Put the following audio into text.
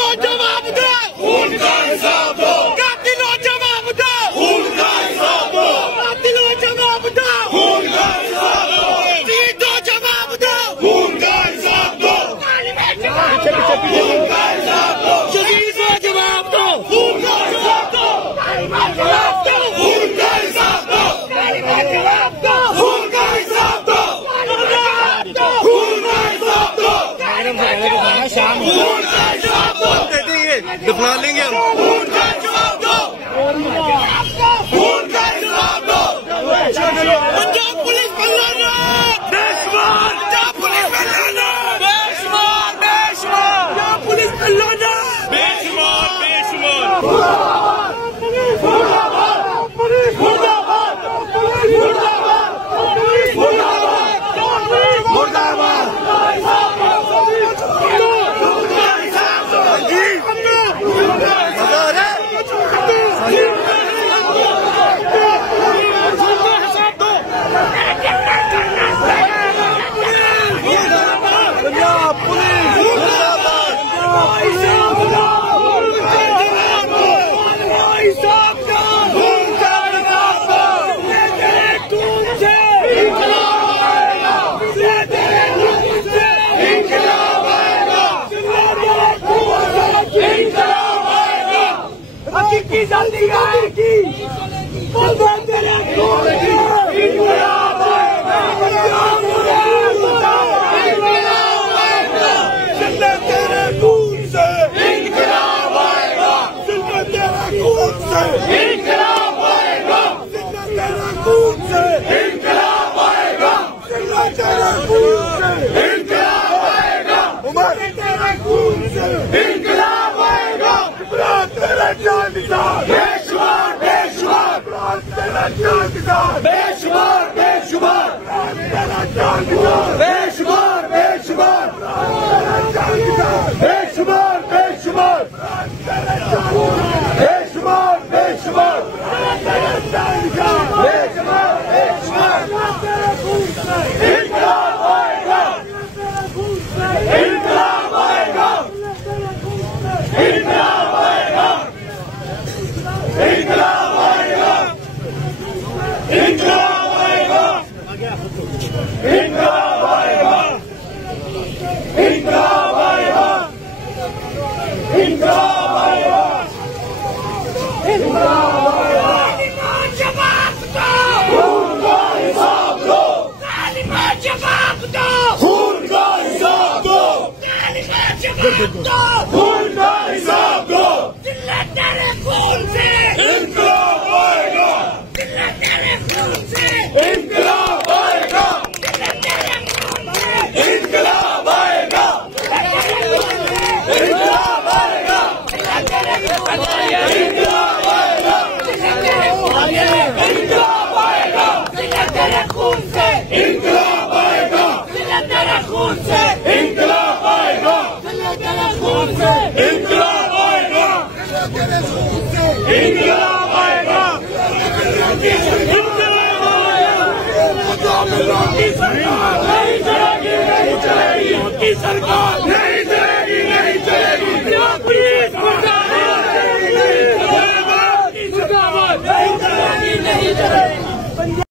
कातिलों जवाब दो, खून का हिसाब दो, कातिलों जवाब दो, खून का हिसाब दो, कातिलों जवाब दो, खून का हिसाब दो, शहीदों जवाब दो, खून का हिसाब दो, खून का हिसाब दो, शहीदों जवाब दो, खून का हिसाब दो, जवाब दो, खून का हिसाब दो, जवाब दो, खून का हिसाब दो, खून का हिसाब दो, शाम खून का हिसाब दो, दफना लेंगे हम। खून का जवाब दो, खून का हिसाब दो। पंजाब पुलिस बल्लाना बेशुमार, पंजाब पुलिस बल्लाना बेशुमार, बेशुमार, पंजाब पुलिस बल्लाना बेशुमार, बेशुमार। की जल्दी आएगी, तेरे खून से इंकलाब आएगा, तेरे खून से इंकलाब आएगा, तेरे खून से इंकलाब आएगा, तेरे खून से इंकलाब आएगा, तेरे खून से इंकलाब आएगा, उमर तेरे खून से इंकलाब आएगा, तेरा जान निसार बेशुमार, बेशुमार, तेरा जान निसार बेशुमार, बेशुमार, तेरा जान निसार बेशुमार, बेशुमार, तेरा जान निसार बेशुमार, बेशुमार, तेरा जान बेशुमार, बेशुमार, तेरा जान निसार बेशुमार, बेशुमार, तेरा खून से इंकलाब आएगा, इंकलाब आएगा, इंकलाब आएगा, इंकलाब आएगा, इंकलाब आएगा, इंकलाब आएगा, इंकलाब आएगा, इंकलाब आएगा, इंकलाब आएगा। जवाब दो, खून का हिसाब दो, जवाब दो, खून का हिसाब दो, जवाब दो, खून का हिसाब दो, तेरे खून से इंकलाब आएगा, तेरे खून से इंकलाब आएगा, इंकलाब आएगा, इंकलाब आएगा, इंकलाब आएगा, इंकलाब आएगा, तेरे खून से इंकलाब आएगा, तेरे खून से इंकलाब आएगा, तेरे खून से इंकलाब आएगा, इंकलाब आएगा, इंकलाब आएगा, सरकार नहीं चलेगी, नहीं चलेगी, सरकार नहीं